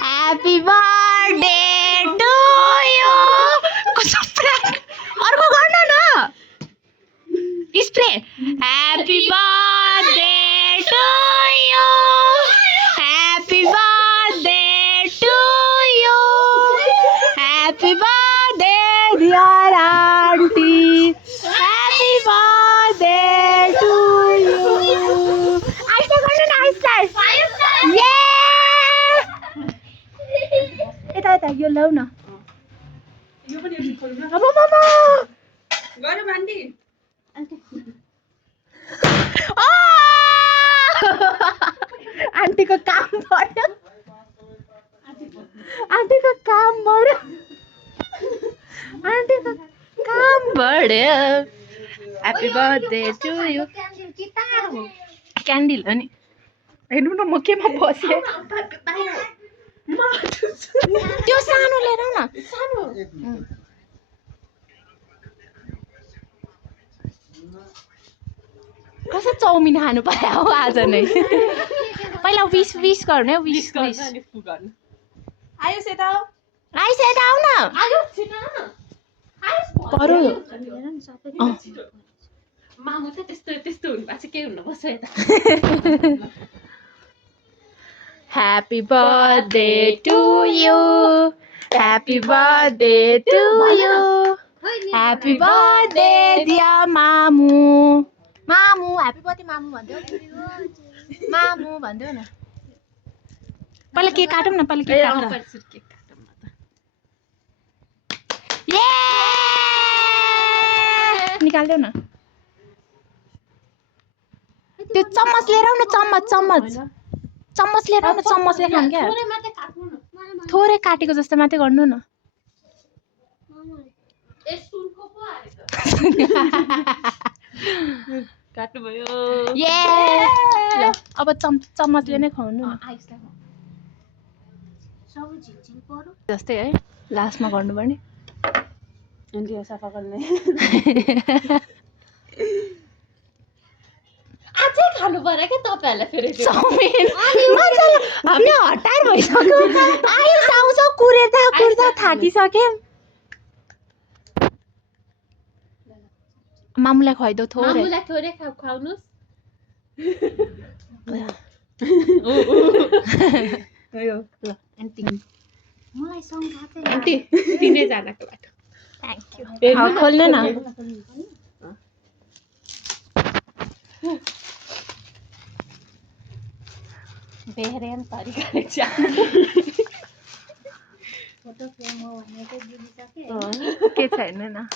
Happy birthday to you. कस्तो prank अर्को गर्न न spray Happy birthday to you. Happy birthday to you. Happy birthday dear auntie. Happy birthday to you. Ice गर्न न ice ये यता यता यो लौ न यो पनि एउटा खोल्नु अब मामा गरौँ आन्टी आन्टीको काम बढ्यो आन्टीको काम बढ्यो आन्टीको काम बढ्यो happy birthday to you candle हो नि हेर्नु न म केमा बसेँ त्यो सानो लिएर आऊ न सानो कसै चाउमिन खानु पर्यो हो आज नै पहिला विस विस गर्ने हो विस विस आयो सेता आइस यता आऊ न आयो छिटो न परो मामु त त्यस्तो त्यस्तो हुनु भएको छ के हुनु बस्छ यता Happy birthday to you. Happy birthday to you. Happy birthday dear Mamu. Mamu, happy birthday Mamu भन्दियो Mamu भन्दियो न पहिला केक काटौँ न पहिला केक काटौँ ये निकाल्देऊ न त्यो चम्मच लिएर आऊ न चम्मच चम्मच चम्मच लिएर आउनु चम्मचले खाऊँ क्या थोरै काटेको जस्तो मात्रै गर्नु न काट्नु भयो ये ल अब चम्मचले नै खुवाउनु न जस्तै है लास्टमा गर्नुपर्ने इन्डिया सफा गर्ने आजै खानु पर्यो के तपाईहरुले फेरि त्यो चाउमिन मजाले हामी हतार भइसक्यो आइस आउँछ कुरेर कुर्दा थाकिसक्यौँ मामुलाई खुवाइदेऊ थोरै मामुलाई थोरै खुवाउनुस् यो ल आन्टी मलाई सँगै चाहिँ आन्टी तिनै जनाको बाटो थ्याङ्क यू खोल्नु न बेहरेन तरिकाले चाहिँ फोटो फ्रेम हो भने चाहिँ बुझिसके के छैन न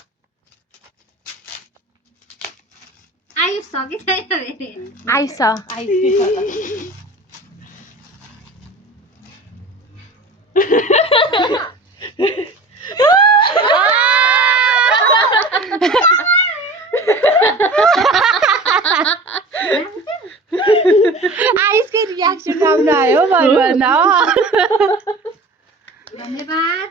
आयुष सके छैन फेरि आइस आइसकै रियाक्सन राम्रो आयो भन्नु धन्यवाद